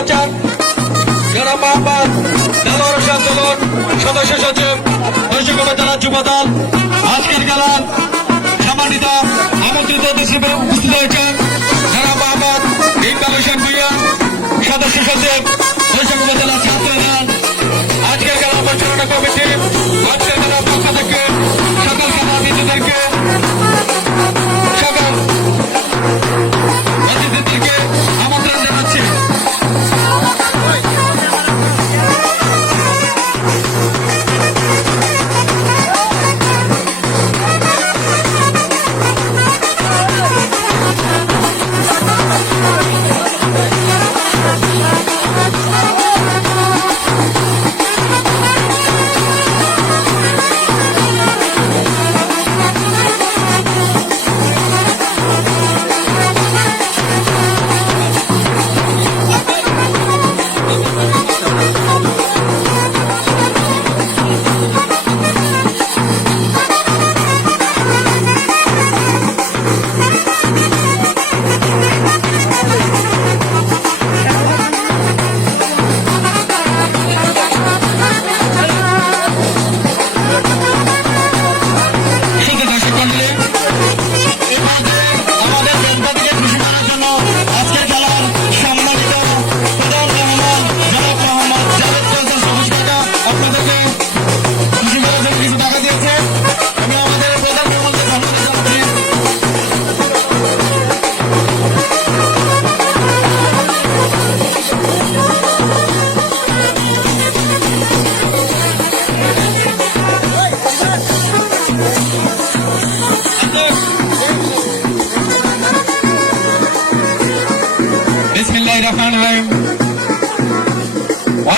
আছেন জনাব মোহাম্মদ দেলোয়ার হোসেন দলুর সদস্য সচিব বৈশাখ উপজেলা যুবদল। আজকের খেলার সম্মানিত আমন্ত্রিত অতিথি হিসেবে উপস্থিত হয়েছেন জনাব মোহাম্মদ ইকবাল হোসেন ভূঁইয়া, সদস্য সচিব বৈশাখ উপজেলা ছাত্র দল। আজকের খেলা পরিচালনা কমিটি আজকের খেলার পক্ষ থেকে সকল খেলাবিদদেরকে সকল অতিথিদেরকে আমন্ত্রণ জানাচ্ছি।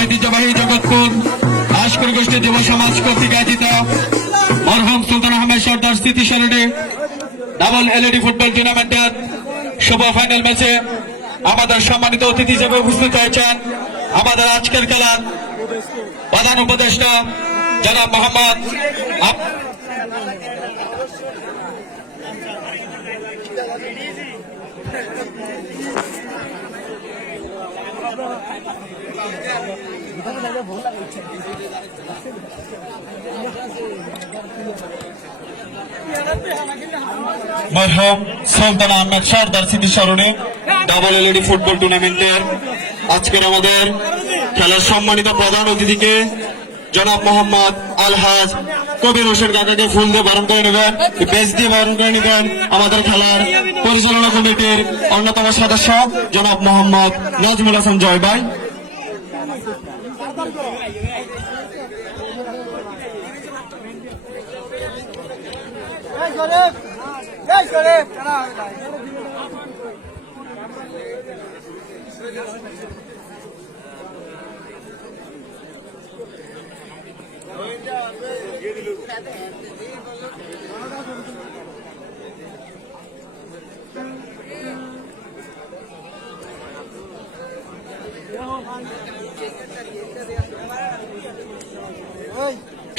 ঐতিহ্যবাহী জগৎপুর আশকরি গোষ্ঠী যুব সমাজ কর্তৃক আয়োজিত মরহুম সুলতান আহমেদ সর্দার স্মৃতি স্মরণে ডাবল এলইডি ফুটবল টুর্নামেন্টের শুভ ফাইনাল ম্যাচে আমাদের সম্মানিত অতিথি হিসেবে উপস্থিত হয়েছেন আমাদের আজকের খেলার প্রধান উপদেষ্টা জনাব মোহাম্মদ মরহুম সুলতান আহমেদ সর্দার স্মৃতি স্মরণে ডাবল এলইডি ফুটবল টুর্নামেন্টের আজকের আমাদের খেলার সম্মানিত প্রধান অতিথিকে জনাব মোহাম্মদ আলহাজ কবির হোসেন কাকাকে ফুল দিয়ে বরণ করে নেবেন, বেশ দিয়ে বরণ করে নেবেন আমাদের খেলার পরিচালনা কমিটির অন্যতম সদস্য জনাব মোহাম্মদ নাজমুল হাসান জয় ভাই।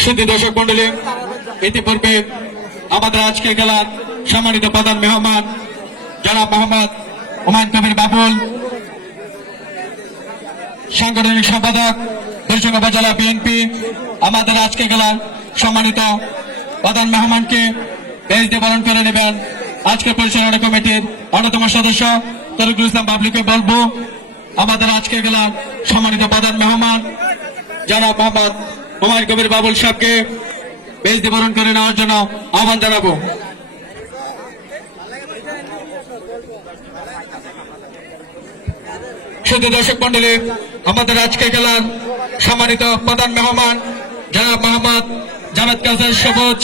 শুধু দর্শক মন্ডলী, ইতিপূর্বে আমাদের আজকে খেলার সম্মানিত প্রধান মেহমান জনাব মোহাম্মদ হুমায়ুন কবির বাবুল, সাংগঠনিক সম্পাদক বৈশাখ উপজেলা বিএনপি, আমাদের আজকে খেলার সম্মানিত প্রধান মেহমানকে বেশ দিয়ে বরণ করে নেবেন আজকের পরিচালনা কমিটির অন্যতম সদস্য তরিকুল ইসলাম বাবলুকে বলবো আমাদের আজকে খেলার সম্মানিত প্রধান মেহমান জনাব মোহাম্মদ হুমায়ুন কবির বাবুল সাহেবকে বেশ দিয়ে বরণ করে নেওয়ার জন্য আহ্বান জানাবো। শুধু দর্শক মন্ডলী, আমাদের আজকে খেলার সম্মানিত প্রধান মেহমান জনাব মোহাম্মদ জাভেদ কাউসার সবুজ,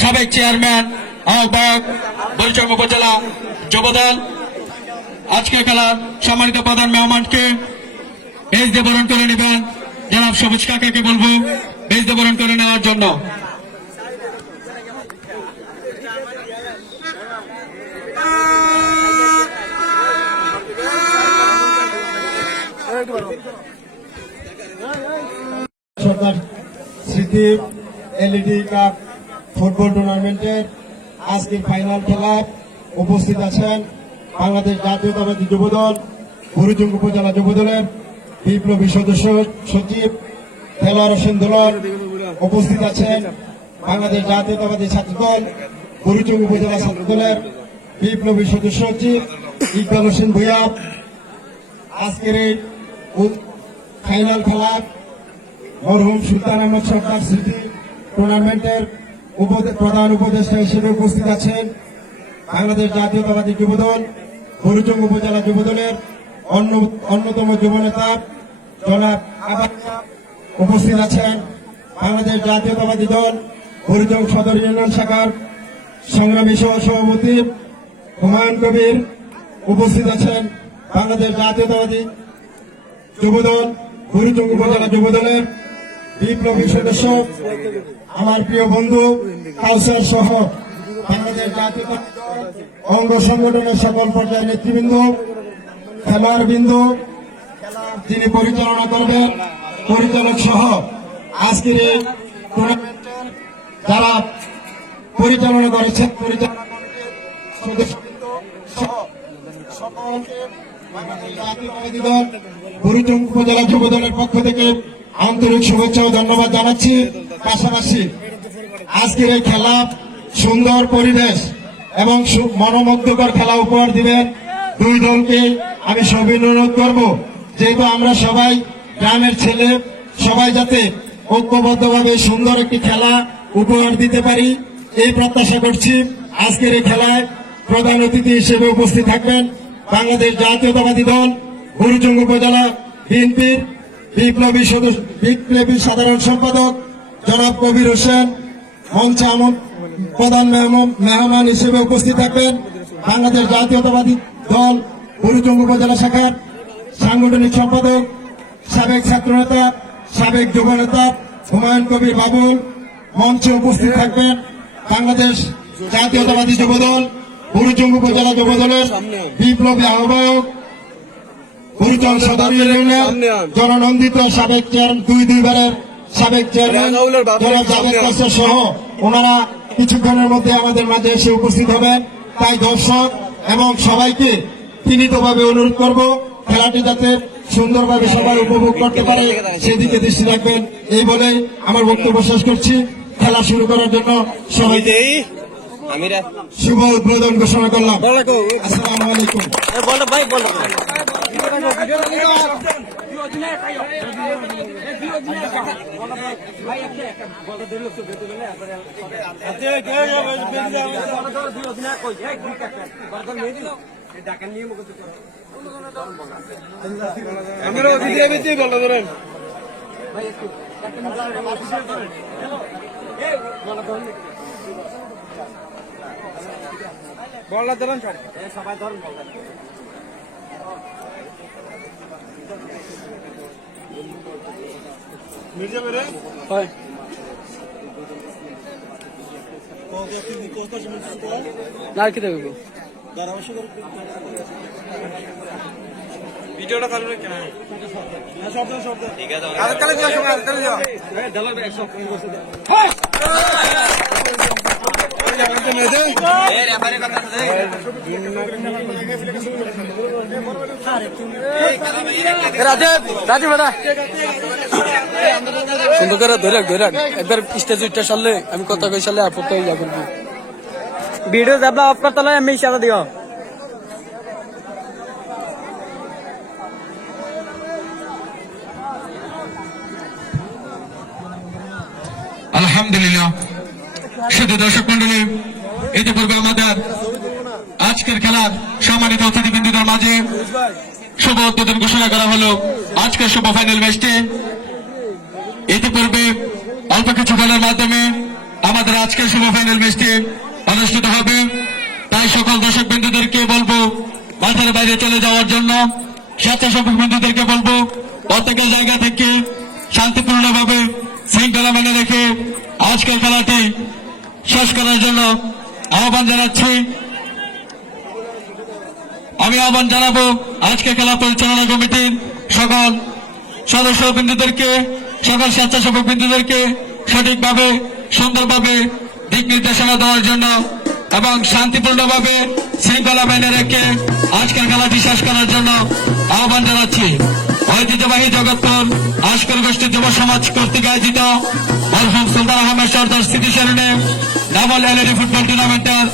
সাবেক চেয়ারম্যান আহ্বায়ক বৈশাখ উপজেলা যুবদল। আজকে খেলার সম্মানিত প্রধান মেহমানকে বেশ দিয়ে বরণ করে নেবেন জনাব সবুজ কাকাকে বলবো বেশ দিয়ে বরণ করে নেওয়ার জন্য। সরকার স্মৃতি এলইডি কাপ ফুটবল টুর্নামেন্টের আজকের ফাইনাল খেলায় উপস্থিত আছেন বাংলাদেশ জাতীয়তাবাদী যুবদল বুড়িচং উপজেলা যুবদলের বিপ্লবী সদস্য সচিব দেলোয়ার হোসেন দুলাল উপস্থিত আছেন। বাংলাদেশ জাতীয়তাবাদী ছাত্রদল বুড়িচং উপজেলা ছাত্রদলের বিপ্লবী সদস্য সচিব ইকবাল হোসেন ভূঁইয়া। আজকের এই ফাইনাল খেলা মরহুম সুলতান আহমদ সরকার স্মৃতি টুর্নামেন্টের প্রধান উপদেষ্টা হিসেবে উপস্থিত আছেন বাংলাদেশ জাতীয়তাবাদী যুবদল বুড়িচং উপজেলা যুবদলের অন্যতম যুবনেতা জনাব আবাদ উপস্থিত আছেন। বাংলাদেশ জাতীয়তাবাদী দল বুড়িচং সদর ইউনিয়ন শাখার সংগ্রামী সহসভাপতি হুমায়ুন কবির উপস্থিত আছেন। বাংলাদেশ জাতীয়তাবাদী যুবদল বুড়িচং উপজেলা যুবদলের বিপ্লবী সদস্য আমার প্রিয় বন্ধু কাউসার সহ বাংলাদেশ জাতীয়তাবাদী দল অঙ্গ সংগঠনের সকল পর্যায়ের নেতৃবৃন্দ, খেলোয়াড়বৃন্দ, যিনি পরিচালনা করবেন পরিচালক সহ আজকের এই টুর্নামেন্টের যারা পরিচালনা করেছেন পরিচালনা কমিটির সদস্যবৃন্দ সহ সকলকে বাংলাদেশ জাতীয়তাবাদী দল বুড়িচং উপজেলা যুবদলের পক্ষ থেকে আন্তরিক শুভেচ্ছা ও ধন্যবাদ জানাচ্ছি। পাশাপাশি আজকের এই খেলা সুন্দর পরিবেশ এবং মনোমুগ্ধকর খেলা উপহার দিবেন দুই দলকে আমি সবিনয় অনুরোধ করব, যেহেতু আমরা সবাই গ্রামের ছেলে, সবাই যাতে ঐক্যবদ্ধভাবে সুন্দর একটি খেলা উপহার দিতে পারি এই প্রত্যাশা করছি। আজকের এই খেলায় প্রধান অতিথি হিসেবে উপস্থিত থাকবেন বাংলাদেশ জাতীয়তাবাদী দল বুড়িচং উপজেলা বিএনপির বিপ্লবী সাধারণ সম্পাদক জনাব কবির হোসেন। মঞ্চে প্রধান মেহমান হিসেবে উপস্থিত থাকবেন বাংলাদেশ জাতীয়তাবাদী দল বুড়িচং উপজেলা শাখার সাংগঠনিক সম্পাদক সাবেক ছাত্রনেতা সাবেক যুবনেতা হুমায়ুন কবির বাবুল। মঞ্চে উপস্থিত থাকবেন বাংলাদেশ জাতীয়তাবাদী যুবদল বুড়িচং উপজেলা যুবদলের বিপ্লবী আহ্বায়ক বুড়িচং সদর ইউনিয়নের জননন্দিত সাবেক দুইবারের সাবেক চেয়ারম্যান জনাব জাভেদ কাসের সহ ওনারা কিছুক্ষণের মধ্যে আমাদের মাঝে এসে উপস্থিত হবেন। তাই দর্শক এবং সবাইকে বিনীতভাবে অনুরোধ করব খেলাটি যাতে সুন্দরভাবে সবাই উপভোগ করতে পারে সেদিকে দৃষ্টি রাখবেন। এই বলে আমার বক্তব্য শেষ করছি। খেলা শুরু করার জন্য সবাইকে শুভ উদ্বোধন ঘোষণা করলাম। আসসালামু আলাইকুম। বলটা ধরেন সবাই ধরেন মির্জা মেরে হয় না কি দেখবো ভিডিওটা চালু রেখে না শব্দ শব্দ ঠিক আছে আর কালে যাও সময় আর কালে যাও এই ডালার এক সব কম করতে দে হয় এই রেফারি কথা দে রাজে রাজে বড়া সুন্দর করে ধরে ধরে একবার স্টেজ উঠতে সালে আমি কথা কই সালে আপত্তি ইয়া করব ভিডিও যাবলা অফ করতে লয় আমি ইশারা দিও আলহামদুলিল্লাহ। শুধু দর্শক মন্ডলী, ইতিপূর্বে আমাদের আজকের খেলার সম্মানিত অতিথিবৃন্দদের মাঝে শুভ উদ্বোধন ঘোষণা করা হলো আজকের শুভ ফাইনাল ম্যাচটি। ইতিপূর্বে অল্প কিছু খেলার মাধ্যমে আমাদের আজকের শুভ ফাইনাল ম্যাচটি অনুষ্ঠিত হবে। তাই সকল দর্শক বিন্দুদেরকে বলবো মাঠের বাইরে চলে যাওয়ার জন্য, স্বেচ্ছাসেবক বিন্দুদেরকে বলবো প্রত্যেকের জায়গা থেকে শান্তিপূর্ণভাবে শৃঙ্খলা মেনে রেখে আজকের খেলাটি শেষ করার জন্য আহ্বান জানাচ্ছি। আমি আহ্বান জানাবো আজকে খেলা পরিচালনা কমিটির সকল সদস্য বিন্দুদেরকে, সকল স্বেচ্ছাসেবক বিন্দুদেরকে সঠিকভাবে সুন্দরভাবে দিক নির্দেশনা দেওয়ার জন্য এবং শান্তিপূর্ণভাবে শৃঙ্খলা মেনে রেখে আজকের খেলাটি শেষ করার জন্য আহ্বান জানাচ্ছি। ঐতিহ্যবাহী জগৎপুর আশকর গোষ্ঠী যুব সমাজ কর্তৃক আয়োজিত মরহুম সুলতান আহমেদ সর্দার স্মৃতিস্মরণে ডাবল এলইডি ফুটবল টুর্নামেন্টের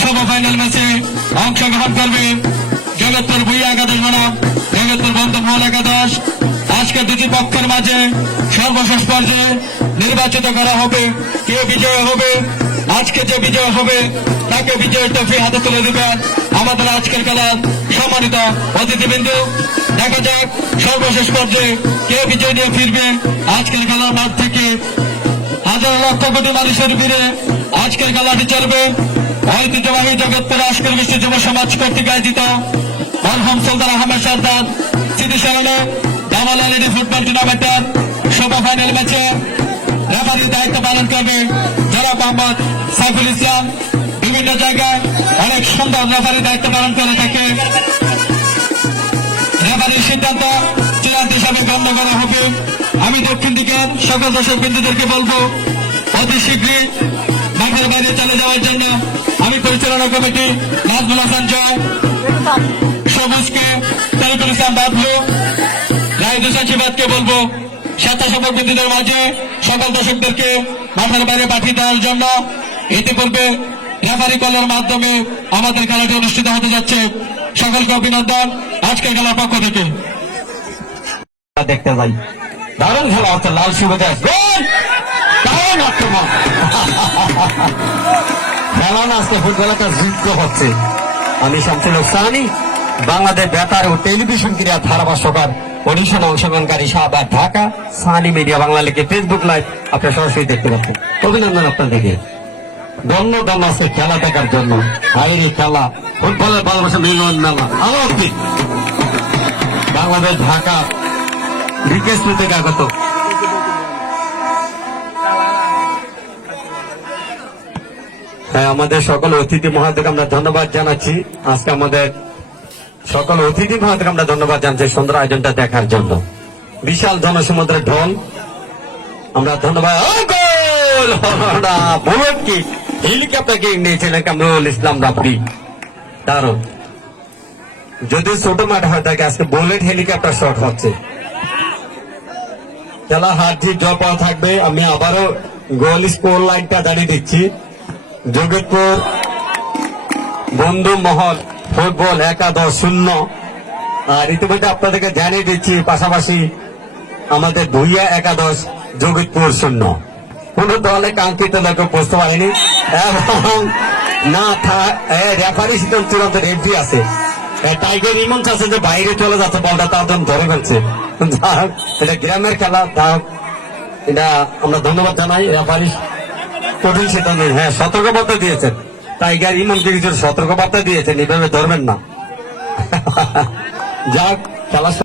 সর্ব ফাইনাল ম্যাচে অংশগ্রহণ করবে জগৎপুর ভুইয়া একাদশ বনাম জগৎপুর বন্ধুমহল একাদশ। আজকে দুটি পক্ষের মাঝে সর্বশেষ পর্যায়ে নির্বাচিত করা হবে কে বিজয় হবে। আজকে যে বিজয় হবে তাকে বিজয়ের ট্রফি হাতে তুলে দিবেন আমাদের আজকের খেলার সম্মানিত অতিথিবৃন্দ। দেখা যাক সর্বশেষ পর্যায়ে কে বিজয় নিয়ে ফিরবে আজকের খেলার মাঠ থেকে। হাজার লক্ষ কোটি মানুষের ভিড়ে আজকের খেলাটি চলবে ঐতিহ্যবাহী জগৎপুর আশকর গোষ্ঠী যুব সমাজ কর্তৃক আয়োজিত মরহুম সুলতান আহমেদ সর্দার স্মৃতিস্মরণে ডাবল এলইডি ফুটবল টুর্নামেন্টের সর্ব ফাইনাল ম্যাচে রেফারির দায়িত্ব পালন করবে জনাব মোহাম্মদ সাইফুল ইসলাম। বিভিন্ন জায়গায় অনেক সুন্দর রেফারির দায়িত্ব পালন করে থাকে। রেফারির সিদ্ধান্ত চূড়ান্ত হিসাবে গণ্য করা হবে। আমি দক্ষিণ দিকের সকল দর্শক বিন্দুদেরকে বলবো অতি শীঘ্রই মাঠের বাইরে চলে যাওয়ার জন্য। আমি পরিচালনা কমিটি নাজমুল হাসান জয়, সবুজকে তরিকুল ইসলাম বাবলু, রাহিদুল সাচিবাদকে বলবো স্বেচ্ছাসেবক বিন্দুদের মাঝে সকল দর্শকদেরকে মাঠের বাইরে পাঠিয়ে দেওয়ার জন্য। ইতিপূর্বে রেফারি কলের মাধ্যমে আমাদের খেলাটি অনুষ্ঠিত হতে যাচ্ছে। সকলকে অভিনন্দন আজকের খেলার পক্ষ থেকে। দেখতে যাই দারুণ খেলা হচ্ছে। লাল সুবিধা দারুণ আক্রমণ খেলা না আজকে ফুটবল একটা যুদ্ধ হচ্ছে। আমি শামসুল হোসানি, বাংলাদেশ বেতার ও টেলিভিশন ক্রীড়া ধারাভাষ্যকার অনুষ্ঠানে অংশগ্রহণকারী শাহবাগ ঢাকা সানি মিডিয়া বাংলা লিখে ফেসবুক লাইভ আপনার সরাসরি দেখতে পাচ্ছেন। অভিনন্দন আপনাদেরকে, ধন্য ধন্য আজকে খেলা দেখার জন্য। হাইরে খেলা, ফুটবলের ভালোবাসা মিলন মেলা আলোকিত বাংলাদেশ ঢাকা বিকেএসপি থেকে আগত। হ্যাঁ, আমাদের সকল অতিথি মহাদেরকে আমরা ধন্যবাদ জানাচ্ছি। আজকে আমাদের সকল অতিথি মহাদেরকে আমরা ধন্যবাদ জানাচ্ছি সুন্দর আয়োজনটা দেখার জন্য। বিশাল জনসমুদ্রের ঢল আমরা ধন্যবাদ। বুলেট কি হেলিকপ্টার কিক নিয়েছিলেন কামরুল ইসলাম রাব্বি, দারুণ। যদি ছোট মাঠ হয় থাকে আজকে বুলেট হেলিকপ্টার শট হচ্ছে। খেলা হার জিত জয় পাওয়া থাকবে। আমি আবারও গোল স্কোর লাইনটা জানিয়ে দিচ্ছি। জগৎপুর বন্ধু মহল ফুটবল 1-0। আর ইতিমধ্যে আপনাদেরকে জানিয়ে দিচ্ছি পাশাপাশি আমাদের ভুইয়া 1-10 জগৎপুর 0। কোন দলে কাঙ্ক্ষিত লক্ষ্য পৌঁছতে পারেনি এবং না রেফারি সিদ্ধান্ত চূড়ান্ত রেফারি আছে। টাইগার ইমন্স আছে যে বাইরে চলে যাচ্ছে, বলটা তার জন্য ধরে ফেলছে। এটা গ্রামের খেলা, এটা আমরা ধন্যবাদ জানাই রেফারি কঠিন সিদ্ধান্ত। হ্যাঁ, সতর্কবার্তা দিয়েছেন টাইগার ইমনকে, কিছু সতর্কবার্তা দিয়েছেন, এইভাবে ধরবেন না। যাক খেলা